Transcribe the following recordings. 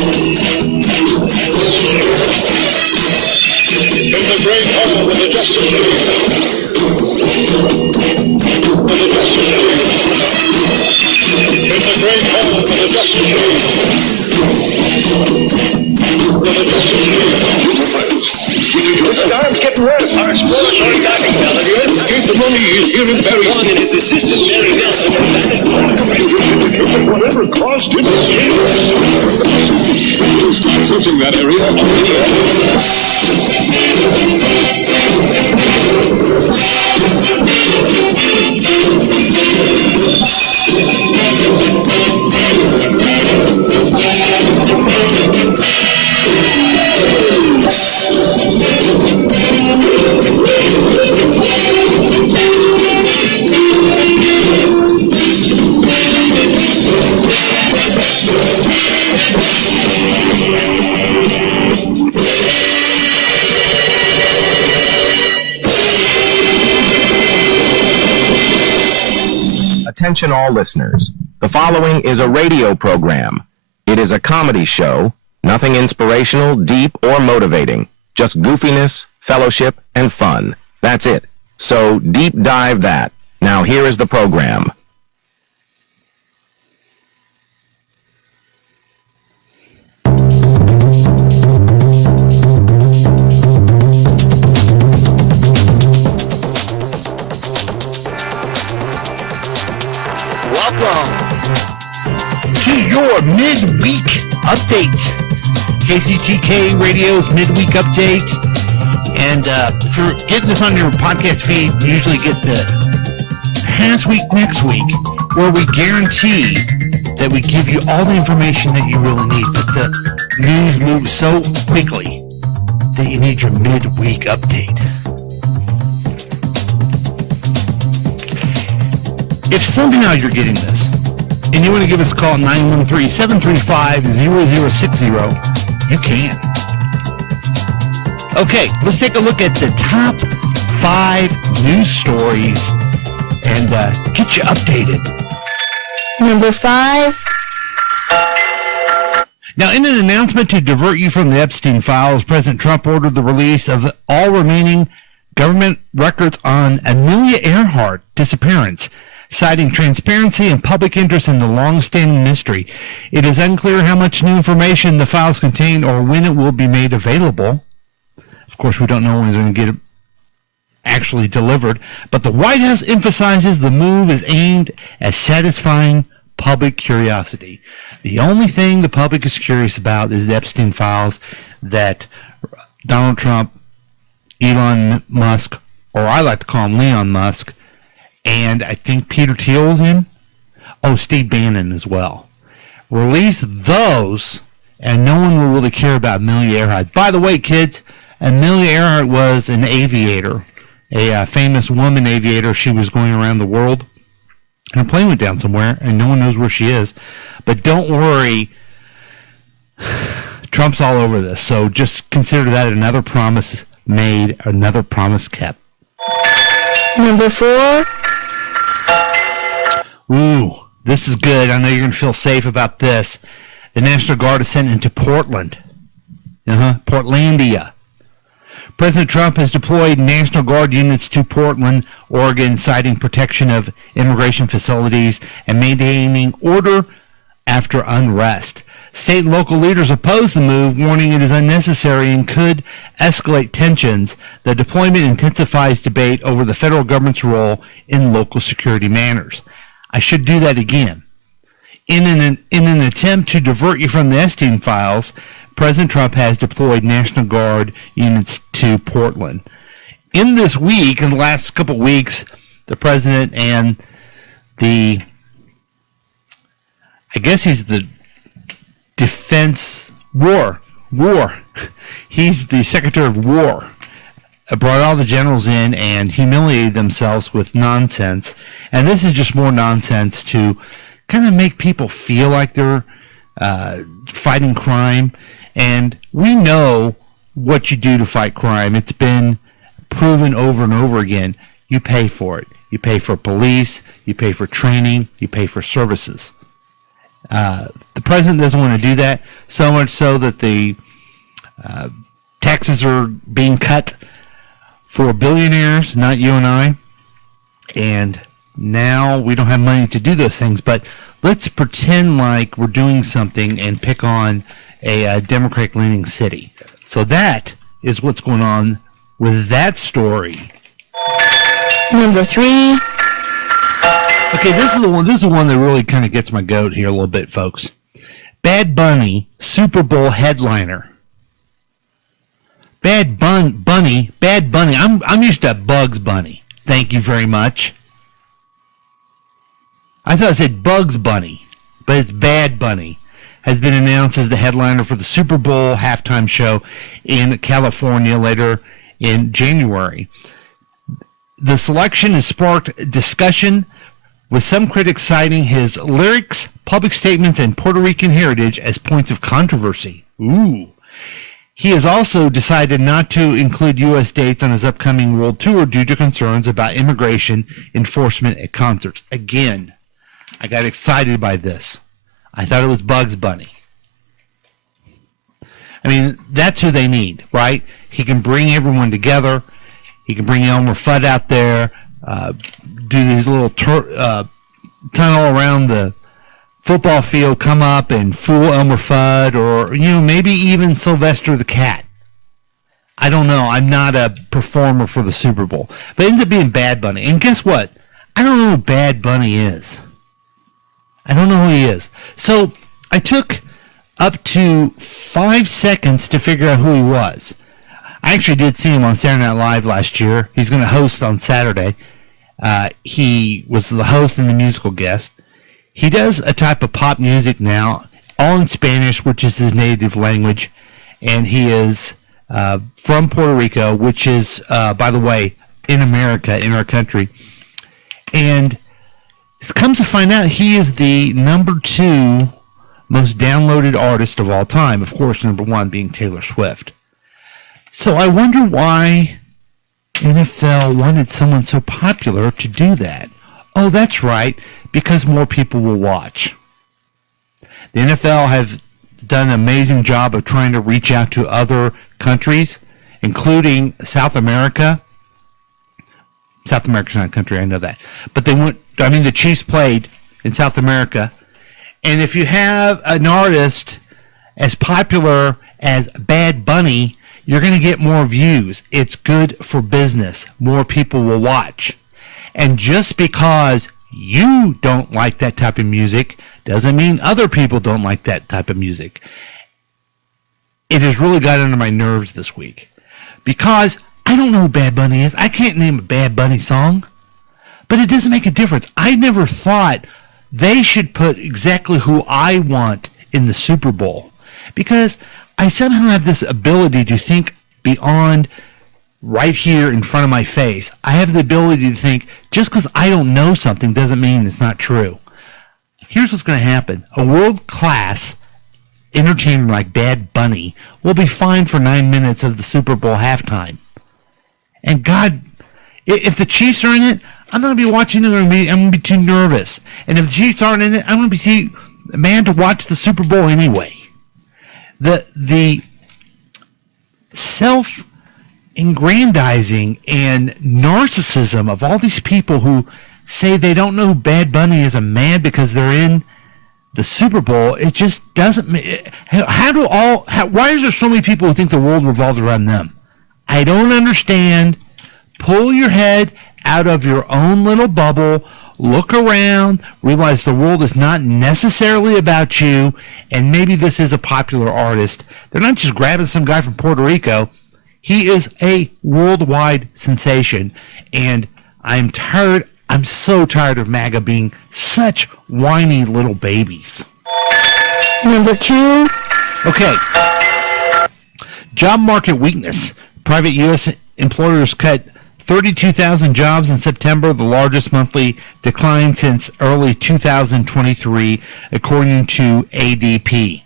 In the great hall of the Justice League. In the great hall of the Justice League. The storm's getting worse. Our exploratory diving melody. Capability is here in Barry. One and his assistant, Mary Nelson. Whatever caused him to start searching that area Attention all listeners. The following is a radio program. It is a comedy show, nothing inspirational, deep, or motivating. Just goofiness, fellowship, and fun. That's it. So deep dive that. Now here is the program. Welcome to your midweek update. KCTK Radio's midweek update. And if you're getting this on your podcast feed, you usually get the past week, next week, where we guarantee that we give you all the information that you really need. But the news moves so quickly that you need your midweek update. If somehow you're getting this, and you want to give us a call at 913-735-0060, you can. Okay, let's take a look at the top 5 news stories and get you updated. Number 5. Now, in an announcement to divert you from the Epstein files, President Trump ordered the release of all remaining government records on Amelia Earhart's disappearance, citing transparency and public interest in the long-standing mystery. It is unclear how much new information the files contain or when it will be made available. Of course, we don't know when it's going to get it actually delivered, but the White House emphasizes the move is aimed at satisfying public curiosity. The only thing the public is curious about is the Epstein files that Donald Trump, Elon Musk, or I like to call him Leon Musk, and I think Peter Thiel is in. Oh, Steve Bannon as well. Release those, and no one will really care about Amelia Earhart. By the way, kids, Amelia Earhart was an aviator, a famous woman aviator. She was going around the world. Her plane went down somewhere, and no one knows where she is. But don't worry, Trump's all over this. So just consider that another promise made, another promise kept. Number 4. Ooh, this is good. I know you're going to feel safe about this. The National Guard is sent into Portland. Portlandia. President Trump has deployed National Guard units to Portland, Oregon, citing protection of immigration facilities and maintaining order after unrest. State and local leaders oppose the move, warning it is unnecessary and could escalate tensions. The deployment intensifies debate over the federal government's role in local security matters. I should do that again. In an attempt to divert you from the Epstein files, President Trump has deployed National Guard units to Portland. In this week, in the last couple of weeks, the president and I guess he's the defense war. He's the Secretary of War. Brought all the generals in and humiliated themselves with nonsense. And this is just more nonsense to kind of make people feel like they're fighting crime. And we know what you do to fight crime. It's been proven over and over again. You pay for it. You pay for police. You pay for training. You pay for services. The president doesn't want to do that, so much so that the taxes are being cut for billionaires, not you and I. And now we don't have money to do those things. But let's pretend like we're doing something and pick on a Democratic-leaning city. So that is what's going on with that story. Number 3. Okay, this is the one. This is the one that really kind of gets my goat here a little bit, folks. Bad Bunny, Super Bowl headliner. Bad Bunny. I'm used to Bugs Bunny. Thank you very much. I thought it said Bugs Bunny, but it's Bad Bunny. Has been announced as the headliner for the Super Bowl halftime show in California later in January. The selection has sparked discussion, with some critics citing his lyrics, public statements, and Puerto Rican heritage as points of controversy. Ooh. He has also decided not to include U.S. dates on his upcoming world tour due to concerns about immigration enforcement at concerts. Again, I got excited by this. I thought it was Bugs Bunny. I mean, that's who they need, right? He can bring everyone together. He can bring Elmer Fudd out there, do these little tunnel around the football field, come up and fool Elmer Fudd, or, maybe even Sylvester the Cat. I don't know. I'm not a performer for the Super Bowl. But it ends up being Bad Bunny. And guess what? I don't know who Bad Bunny is. I don't know who he is. So I took up to 5 seconds to figure out who he was. I actually did see him on Saturday Night Live last year. He's going to host on Saturday. He was the host and the musical guest. He does a type of pop music now, all in Spanish, which is his native language. And he is from Puerto Rico, which is, by the way, in America, in our country. And it comes to find out he is the number 2 most downloaded artist of all time. Of course, number 1 being Taylor Swift. So I wonder why NFL wanted someone so popular to do that. Oh, that's right, because more people will watch. The NFL have done an amazing job of trying to reach out to other countries, including South America. South America's not a country, I know that. But the Chiefs played in South America. And if you have an artist as popular as Bad Bunny, you're going to get more views. It's good for business. More people will watch. And just because you don't like that type of music doesn't mean other people don't like that type of music. It has really got under my nerves this week because I don't know who Bad Bunny is. I can't name a Bad Bunny song, but it doesn't make a difference. I never thought they should put exactly who I want in the Super Bowl because I somehow have this ability to think beyond right here in front of my face. I have the ability to think just because I don't know something doesn't mean it's not true. Here's what's going to happen. A world-class entertainer like Bad Bunny will be fined for 9 minutes of the Super Bowl halftime. And God, if the Chiefs are in it, I'm not going to be watching it. I'm going to be too nervous. And if the Chiefs aren't in it, I'm going to be too man to watch the Super Bowl anyway. The self-aggrandizing and narcissism of all these people who say they don't know who Bad Bunny is a man because they're in the Super Bowl, it just doesn't. Why is there so many people who think the world revolves around them? I don't understand. Pull your head out of your own little bubble. Look around, realize the world is not necessarily about you, and maybe this is a popular artist. They're not just grabbing some guy from Puerto Rico. He is a worldwide sensation, and I'm so tired of MAGA being such whiny little babies. Number 2. Okay. Job market weakness. Private U.S. employers cut 32,000 jobs in September, the largest monthly decline since early 2023, according to ADP.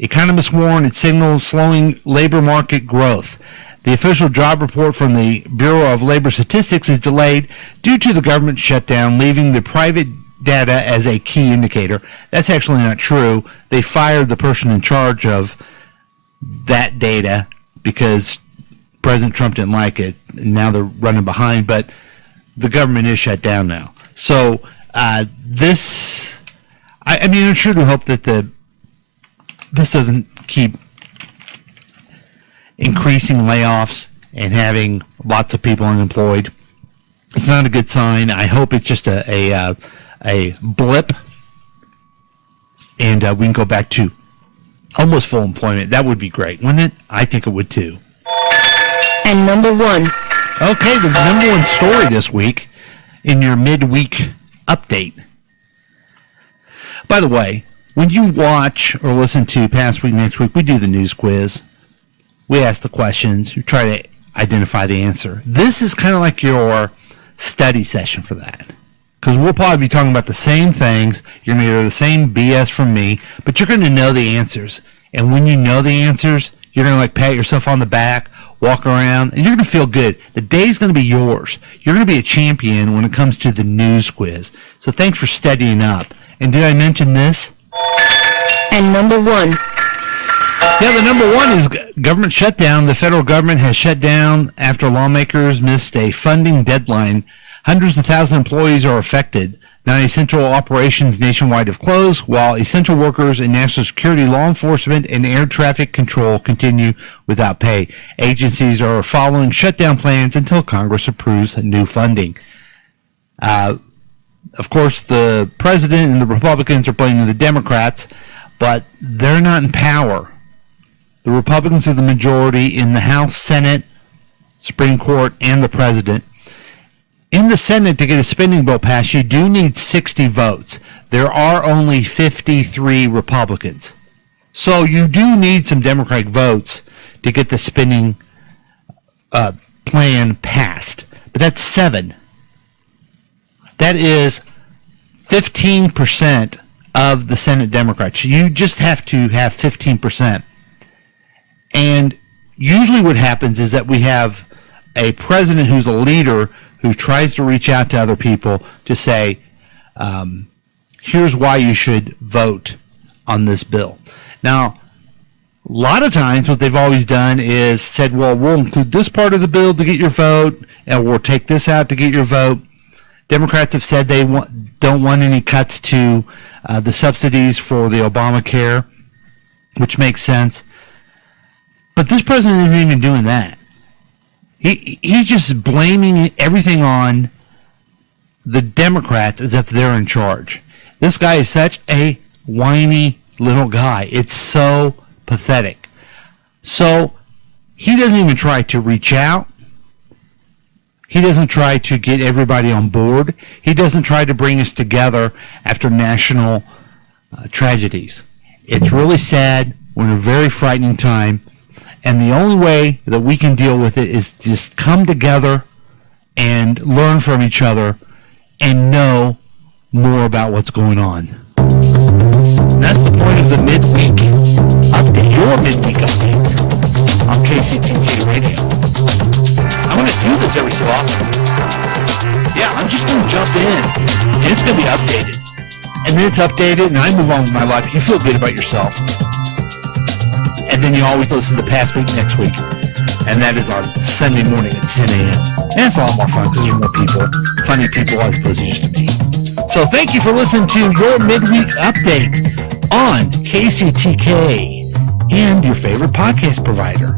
Economists warn it signals slowing labor market growth. The official job report from the Bureau of Labor Statistics is delayed due to the government shutdown, leaving the private data as a key indicator. That's actually not true. They fired the person in charge of that data because President Trump didn't like it, and now they're running behind, but the government is shut down now. So this, I mean, I sure do hope that this doesn't keep increasing layoffs and having lots of people unemployed. It's not a good sign. I hope it's just a blip, and we can go back to almost full employment. That would be great, wouldn't it? I think it would too. And number 1. Okay, the number 1 story this week in your midweek update. By the way, when you watch or listen to Past Week, Next Week, we do the news quiz. We ask the questions. We try to identify the answer. This is kind of like your study session for that. Because we'll probably be talking about the same things. You're going to hear the same BS from me, but you're going to know the answers. And when you know the answers, you're going to like pat yourself on the back, walk around, and you're going to feel good. The day's going to be yours. You're going to be a champion when it comes to the news quiz. So thanks for studying up. And did I mention this? And number 1. Yeah, the number 1 is government shutdown. The federal government has shut down after lawmakers missed a funding deadline. Hundreds of thousands of employees are affected. Non-essential operations nationwide have closed, while essential workers in national security, law enforcement, and air traffic control continue without pay. Agencies are following shutdown plans until Congress approves new funding. Of course, the president and the Republicans are blaming the Democrats, but they're not in power. The Republicans are the majority in the House, Senate, Supreme Court, and the president. In the Senate, to get a spending bill passed, you do need 60 votes. There are only 53 Republicans. So you do need some Democratic votes to get the spending plan passed. But that's 7. That is 15% of the Senate Democrats. You just have to have 15%. And usually what happens is that we have a president who's a leader who tries to reach out to other people to say, here's why you should vote on this bill. Now, a lot of times what they've always done is said, well, we'll include this part of the bill to get your vote, and we'll take this out to get your vote. Democrats have said they don't want any cuts to the subsidies for the Obamacare, which makes sense. But this president isn't even doing that. He's just blaming everything on the Democrats as if they're in charge. This guy is such a whiny little guy. It's so pathetic. So he doesn't even try to reach out. He doesn't try to get everybody on board. He doesn't try to bring us together after national tragedies. It's really sad. We're in a very frightening time. And the only way that we can deal with it is just come together and learn from each other and know more about what's going on. And that's the point of the midweek update, your midweek update on KCTK Radio. I'm going to do this every so often. Yeah, I'm just going to jump in, and it's going to be updated. And then it's updated, and I move on with my life. You feel good about yourself. And then you always listen to Past Week, Next Week. And that is on Sunday morning at 10 a.m. And it's a lot more fun because there's more people, funny people, as opposed to just me. So thank you for listening to your midweek update on KCTK and your favorite podcast provider.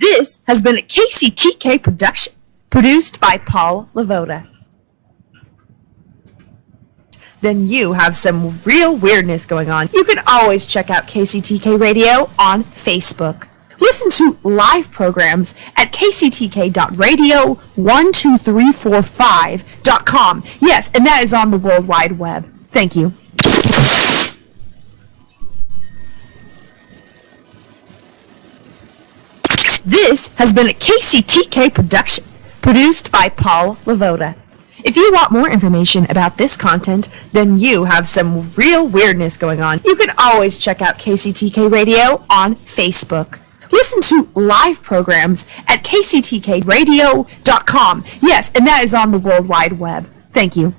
This has been a KCTK production, produced by Paul Lavoda. Then you have some real weirdness going on. You can always check out KCTK Radio on Facebook. Listen to live programs at kctk.radio12345.com. Yes, and that is on the World Wide Web. Thank you. This has been a KCTK production, produced by Paul Lavoda. If you want more information about this content, then you have some real weirdness going on. You can always check out KCTK Radio on Facebook. Listen to live programs at kctkradio.com. Yes, and that is on the World Wide Web. Thank you.